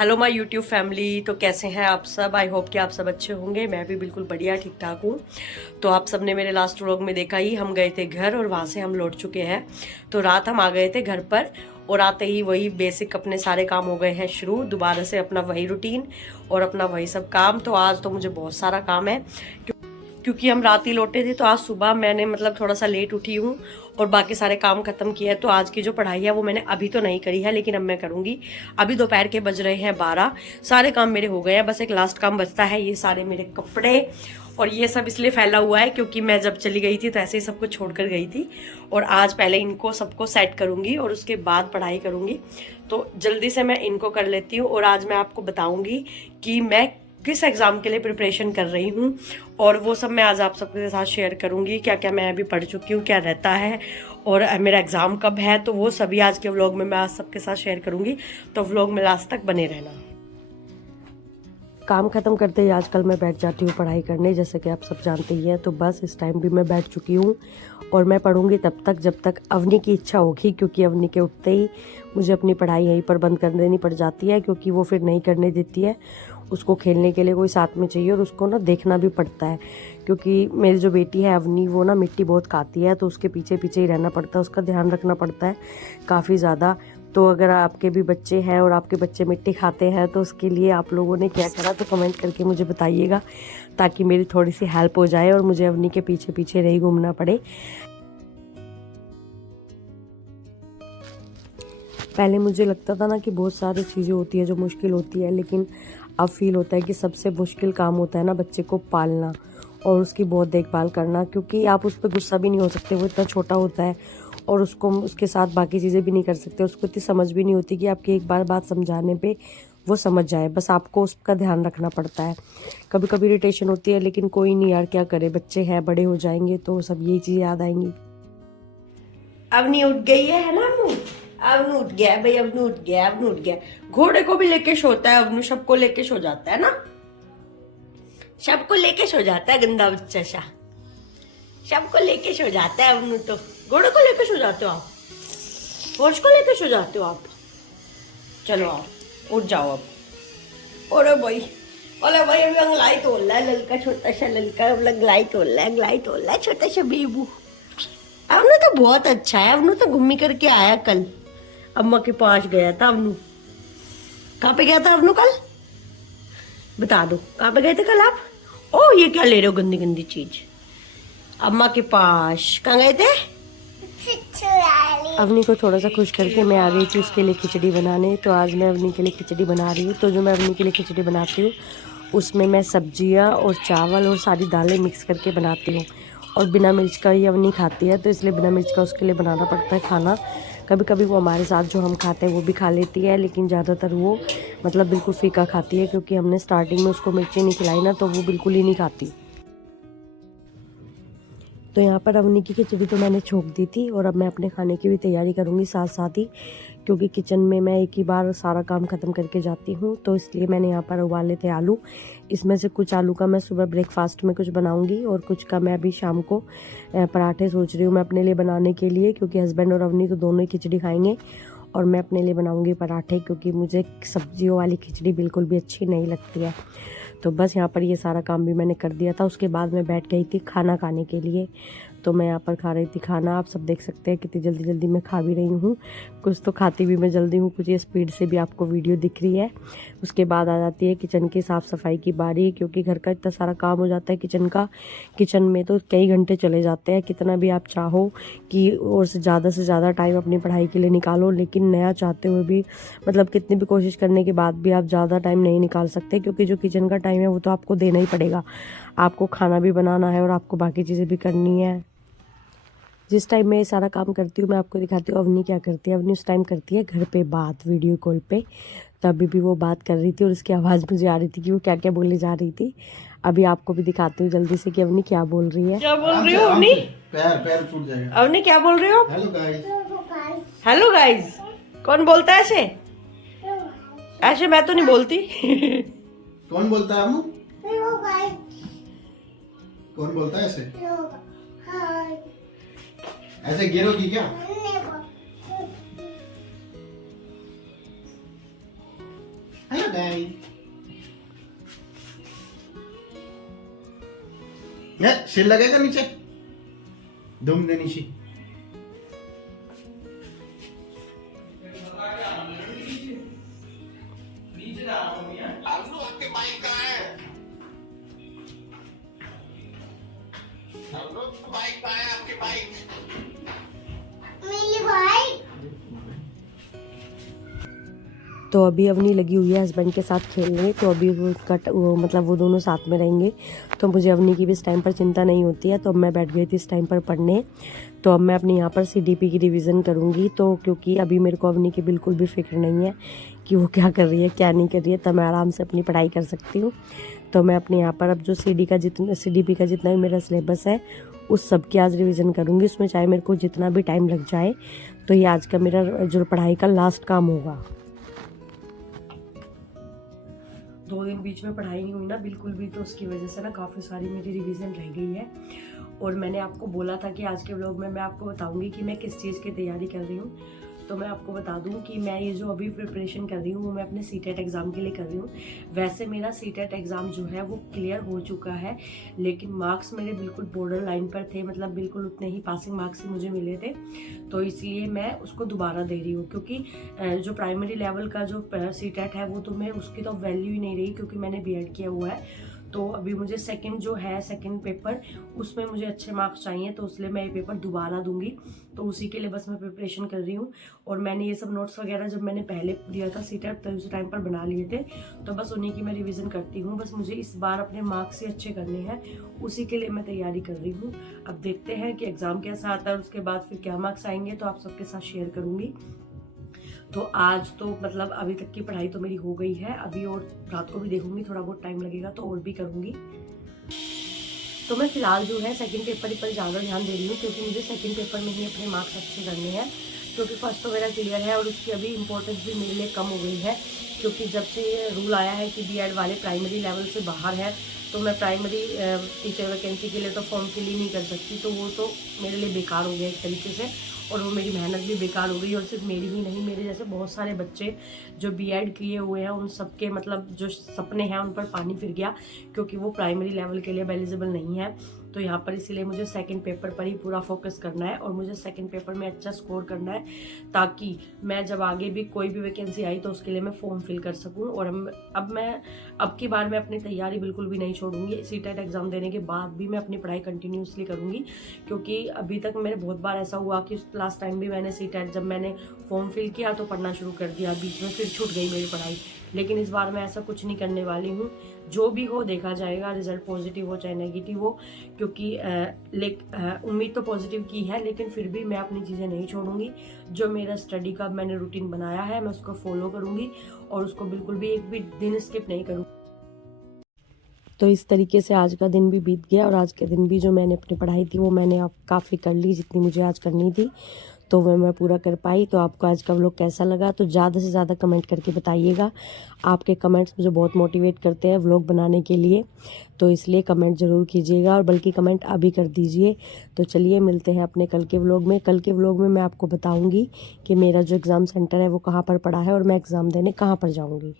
Hello my YouTube family. तो कैसे हैं आप सब? आई होप कि आप सब अच्छे होंगे। मैं भी बिल्कुल बढ़िया ठीक ठाक हूँ। तो आप सब ने मेरे लास्ट व्लॉग में देखा ही, हम गए थे घर और वहाँ से हम लौट चुके हैं। तो रात हम आ गए थे घर पर और आते ही वही बेसिक अपने सारे काम हो गए हैं शुरू, दोबारा से अपना वही रूटीन और अपना वही सब काम। तो आज तो मुझे बहुत सारा काम है क्योंकि हम रात ही लौटे थे। तो आज सुबह मैंने थोड़ा सा लेट उठी हूँ और बाकी सारे काम खत्म किया है। तो आज की जो पढ़ाई है वो मैंने अभी तो नहीं करी है, लेकिन अब मैं करूँगी। अभी दोपहर के बज रहे हैं 12। सारे काम मेरे हो गए हैं, बस एक लास्ट काम बचता है। ये सारे मेरे कपड़े और ये सब इसलिए फैला हुआ है क्योंकि मैं जब चली गई थी तो ऐसे ही सब कुछ छोड़ कर गई थी। और आज पहले इनको सबको सेट करूँगी और उसके बाद पढ़ाई करूँगी। तो जल्दी से मैं इनको कर लेती हूँ और आज मैं आपको बताऊँगी कि मैं किस एग्ज़ाम के लिए प्रिपरेशन कर रही हूँ। और वो सब मैं आज आप सबके साथ शेयर करूँगी, क्या क्या मैं अभी पढ़ चुकी हूँ, क्या रहता है और मेरा एग्ज़ाम कब है। तो वो सभी आज के व्लॉग में मैं आज सबके साथ शेयर करूँगी। तो व्लॉग में लास्ट तक बने रहना। काम ख़त्म करते ही आजकल मैं बैठ जाती हूँ पढ़ाई करने, जैसे कि आप सब जानते ही हैं। तो बस इस टाइम भी मैं बैठ चुकी हूँ और मैं पढ़ूँगी तब तक जब तक अवनी की इच्छा होगी, क्योंकि अवनी के उठते ही मुझे अपनी पढ़ाई यहीं पर बंद कर देनी पड़ जाती है, क्योंकि वो फिर नहीं करने देती है। उसको खेलने के लिए कोई साथ में चाहिए और उसको देखना भी पड़ता है, क्योंकि मेरी जो बेटी है अवनी वो मिट्टी बहुत खाती है। तो उसके पीछे पीछे ही रहना पड़ता है, उसका ध्यान रखना पड़ता है काफ़ी ज़्यादा। तो अगर आपके भी बच्चे हैं और आपके बच्चे मिट्टी खाते हैं तो उसके लिए आप लोगों ने क्या करा तो कमेंट करके मुझे बताइएगा, ताकि मेरी थोड़ी सी हेल्प हो जाए और मुझे अवनी के पीछे पीछे नहीं घूमना पड़े। पहले मुझे लगता था कि बहुत सारी चीज़ें होती है जो मुश्किल होती है, लेकिन अब फील होता है कि सबसे मुश्किल काम होता है बच्चे को पालना और उसकी बहुत देखभाल करना, क्योंकि आप उस पर गुस्सा भी नहीं हो सकते, वो इतना छोटा होता है और उसको उसके साथ बाकी चीज़ें भी नहीं कर सकते। उसको इतनी समझ भी नहीं होती कि आपकी एक बार बात समझाने पे वो समझ जाए, बस आपको उसका ध्यान रखना पड़ता है। कभी कभी इरिटेशन होती है, लेकिन कोई नहीं यार, क्या करे, बच्चे हैं, बड़े हो जाएंगे तो सब यही चीज़ याद आएंगी। अवनी उठ गई है ना अवनु? अवनु उठ गया भाई, अवनु उठ गया, अवनु उठ गया। घोड़े को भी लेके सोता है अवनु, सबको लेके सो जाता है ना, सबको लेके सो जाता है गंदा बच्चा सा, सबको लेके सो जाता है अवनु। तो घोड़े को लेके सो जाते हो आप, हॉर्स को लेके सो जाते हो आप। चलो आप उठ जाओ अब। अरे भाई, अरे भाई अभी अंगलाई तोड़ रहा है लड़का, छोटा सा लड़का अंगलाई तोड़ रहा है, अंगलाई तोड़ रहा है छोटा सा बेबू। अवनु तो बहुत अच्छा है, अवनु तो घूमी करके आया कल, अम्मा के पास गया था अवनु। कहाँ पे गया था अवनु कल? बता दो कहाँ पे गए थे कल आप? ओ ये क्या ले रहे हो गंदी गंदी चीज? अम्मा के पास कहाँ गए थे? अवनी को थोड़ा सा खुश करके मैं आ गई थी उसके लिए खिचड़ी बनाने। तो आज मैं अवनी के लिए खिचड़ी बना रही हूँ। तो जो मैं अवनी के लिए खिचड़ी बनाती हूँ उसमें मैं सब्जियाँ और चावल और सारी दालें मिक्स करके बनाती हूँ। और बिना मिर्च का ही अवनी खाती है, तो इसलिए बिना मिर्च का उसके लिए बनाना पड़ता है खाना। कभी कभी वो हमारे साथ जो हम खाते हैं वो भी खा लेती है, लेकिन ज़्यादातर वो बिल्कुल फीका खाती है, क्योंकि हमने स्टार्टिंग में उसको मिर्ची नहीं खिलाई ना, तो वो बिल्कुल ही नहीं खाती। तो यहाँ पर अवनी की खिचड़ी तो मैंने छोंक दी थी और अब मैं अपने खाने की भी तैयारी करूँगी साथ साथ ही, क्योंकि किचन में मैं एक ही बार सारा काम ख़त्म करके जाती हूँ। तो इसलिए मैंने यहाँ पर उबाले थे आलू। इसमें से कुछ आलू का मैं सुबह ब्रेकफास्ट में कुछ बनाऊँगी और कुछ का मैं अभी शाम को पराठे सोच रही हूँ मैं अपने लिए बनाने के लिए, क्योंकि हस्बैंड और अवनी तो दोनों ही खिचड़ी खाएंगे और मैं अपने लिए बनाऊँगी पराठे, क्योंकि मुझे सब्जियों वाली खिचड़ी बिल्कुल भी अच्छी नहीं लगती है। तो बस यहाँ पर ये सारा काम भी मैंने कर दिया था। उसके बाद मैं बैठ गई थी खाना खाने के लिए। तो मैं यहाँ पर खा रही थी खाना, आप सब देख सकते हैं कितनी जल्दी जल्दी मैं खा भी रही हूँ। कुछ तो खाती भी मैं जल्दी हूँ, कुछ ये स्पीड से भी आपको वीडियो दिख रही है। उसके बाद आ जाती है किचन की साफ़ सफाई की बारी, क्योंकि घर का इतना सारा काम हो जाता है किचन का। किचन में तो कई घंटे चले जाते हैं, कितना भी आप चाहो कि और से ज़्यादा टाइम अपनी पढ़ाई के लिए निकालो, लेकिन नया चाहते हुए भी कितनी भी कोशिश करने के बाद भी आप ज़्यादा टाइम नहीं निकाल सकते, क्योंकि जो किचन का टाइम है वो तो आपको देना ही पड़ेगा। आपको खाना भी बनाना है और आपको बाकी चीज़ें भी करनी है। जिस टाइम मैं ये सारा काम करती हूँ मैं आपको दिखाती हूँ अवनी क्या करती है। अवनी उस टाइम करती है घर पे बात, वीडियो कॉल पे। तो अभी भी वो बात कर रही थी और उसकी आवाज़ मुझे आ रही थी कि वो क्या क्या बोले जा रही थी। अभी आपको भी दिखाती हूँ जल्दी से कि अवनी क्या बोल रही है। क्या बोल रही हो अवनी? पैर टूट जाएगा। अवनी क्या बोल रही हो? Hello guys. हेलो गाइस कौन बोलता है ऐसे? ऐसे मैं तो नहीं बोलती। कौन बोलता है अम्मू? कौन बोलता है ऐसे? ऐसे गिरोगी क्या? Hello guys. ये सिर लगेगा नीचे, दुम दे नीचे। तो अभी अवनी लगी हुई है हस्बैंड के साथ खेलने, तो अभी वो दोनों साथ में रहेंगे, तो मुझे अवनी की भी इस टाइम पर चिंता नहीं होती है। तो अब मैं बैठ गई थी इस टाइम पर पढ़ने। तो अब मैं अपनी यहाँ पर CDP की रिवीजन करूँगी, तो क्योंकि अभी मेरे को अवनी की बिल्कुल भी फिक्र नहीं है कि वो क्या कर रही है क्या नहीं कर रही है, तब मैं आराम से अपनी पढ़ाई कर सकती हूँ। तो मैं अपने यहाँ पर अब जो CDP का जितना भी मेरा सिलेबस है उस सब की आज रिवीजन करूँगी, उसमें चाहे मेरे को जितना भी टाइम लग जाए। तो ये आज का मेरा जो पढ़ाई का लास्ट काम होगा। 2 दिन बीच में पढ़ाई नहीं हुई ना बिल्कुल भी, तो उसकी वजह से ना काफ़ी सारी मेरी रिवीजन रह गई है। और मैंने आपको बोला था कि आज के व्लॉग में मैं आपको बताऊंगी कि मैं किस चीज़ की तैयारी कर रही हूँ। तो मैं आपको बता दूं कि मैं ये जो अभी प्रिपरेशन कर रही हूँ वो मैं अपने CTET एग्ज़ाम के लिए कर रही हूँ। वैसे मेरा CTET एग्ज़ाम जो है वो क्लियर हो चुका है, लेकिन मार्क्स मेरे बिल्कुल बॉर्डर लाइन पर थे, मतलब बिल्कुल उतने ही पासिंग मार्क्स ही मुझे मिले थे। तो इसलिए मैं उसको दोबारा दे रही हूँ, क्योंकि जो प्राइमरी लेवल का जो CTET है वो तो मैं उसकी तो वैल्यू ही नहीं रही, क्योंकि मैंने B.Ed किया हुआ है। तो अभी मुझे सेकंड पेपर उसमें मुझे अच्छे मार्क्स चाहिए, तो इसलिए मैं ये पेपर दोबारा दूंगी। तो उसी के लिए बस मैं प्रिपरेशन कर रही हूँ। और मैंने ये सब नोट्स वगैरह जब मैंने पहले दिया था CTET तो उस टाइम पर बना लिए थे, तो बस उन्हीं की मैं रिवीजन करती हूँ। बस मुझे इस बार अपने मार्क्स ही अच्छे करने हैं, उसी के लिए मैं तैयारी कर रही हूँ। अब देखते हैं कि एग्ज़ाम कैसा आता है, उसके बाद फिर क्या मार्क्स आएंगे तो आप सबके साथ शेयर करूँगी। तो आज तो मतलब अभी तक की पढ़ाई तो मेरी हो गई है, अभी और रात को भी देखूंगी, थोड़ा बहुत टाइम लगेगा तो और भी करूंगी। तो मैं फिलहाल जो है सेकंड पेपर पर ज़्यादा ध्यान दे रही हूँ, क्योंकि मुझे सेकंड पेपर में ही अपने मार्क्स अच्छे करने हैं, क्योंकि फर्स्ट तो मेरा क्लियर है और उसकी अभी इम्पोर्टेंस भी मेरे लिए कम हो गई है। क्योंकि जब से ये रूल आया है कि B.Ed वाले प्राइमरी लेवल से बाहर है, तो मैं प्राइमरी टीचर वैकेंसी के लिए तो फॉर्म फिल ही नहीं कर सकती, तो वो तो मेरे लिए बेकार हो गया एक तरीके से, और वो मेरी मेहनत भी बेकार हो गई। और सिर्फ मेरी ही नहीं, मेरे जैसे बहुत सारे बच्चे जो B.Ed किए हुए हैं उन सबके मतलब जो सपने हैं उन पर पानी फिर गया, क्योंकि वो प्राइमरी लेवल के लिए एलिजिबल नहीं है। तो यहाँ पर इसीलिए मुझे सेकंड पेपर पर ही पूरा फोकस करना है, और मुझे सेकंड पेपर में अच्छा स्कोर करना है, ताकि मैं जब आगे भी कोई भी वैकेंसी आई तो उसके लिए मैं फॉर्म फिल कर सकूं। और अब की बार मैं अपनी तैयारी बिल्कुल भी नहीं छोड़ूंगी। CTET एग्ज़ाम देने के बाद भी मैं अपनी पढ़ाई कंटिन्यूसली करूंगी, क्योंकि अभी तक मेरे बहुत बार ऐसा हुआ कि लास्ट टाइम भी मैंने CTET जब मैंने फॉर्म फिल किया तो पढ़ना शुरू कर दिया, बीच में फिर छूट गई मेरी पढ़ाई। लेकिन इस बार मैं ऐसा कुछ नहीं करने वाली हूँ, जो भी हो देखा जाएगा, रिजल्ट पॉजिटिव हो चाहे नेगेटिव हो, क्योंकि उम्मीद तो पॉजिटिव की है, लेकिन फिर भी मैं अपनी चीज़ें नहीं छोड़ूंगी। जो मेरा स्टडी का मैंने रूटीन बनाया है मैं उसको फॉलो करूंगी, और उसको बिल्कुल भी एक भी दिन स्किप नहीं करूँगी। तो इस तरीके से आज का दिन भी बीत गया, और आज के दिन भी जो मैंने अपनी पढ़ाई थी वो मैंने काफ़ी कर ली, जितनी मुझे आज करनी थी तो वह मैं पूरा कर पाई। तो आपको आज का व्लॉग कैसा लगा तो ज़्यादा से ज़्यादा कमेंट करके बताइएगा। आपके कमेंट्स मुझे बहुत मोटिवेट करते हैं व्लॉग बनाने के लिए, तो इसलिए कमेंट ज़रूर कीजिएगा, और बल्कि कमेंट अभी कर दीजिए। तो चलिए मिलते हैं अपने कल के व्लॉग में। कल के व्लॉग में मैं आपको बताऊँगी कि मेरा जो एग्ज़ाम सेंटर है वो कहाँ पर पड़ा है और मैं एग्ज़ाम देने कहाँ पर जाऊँगी।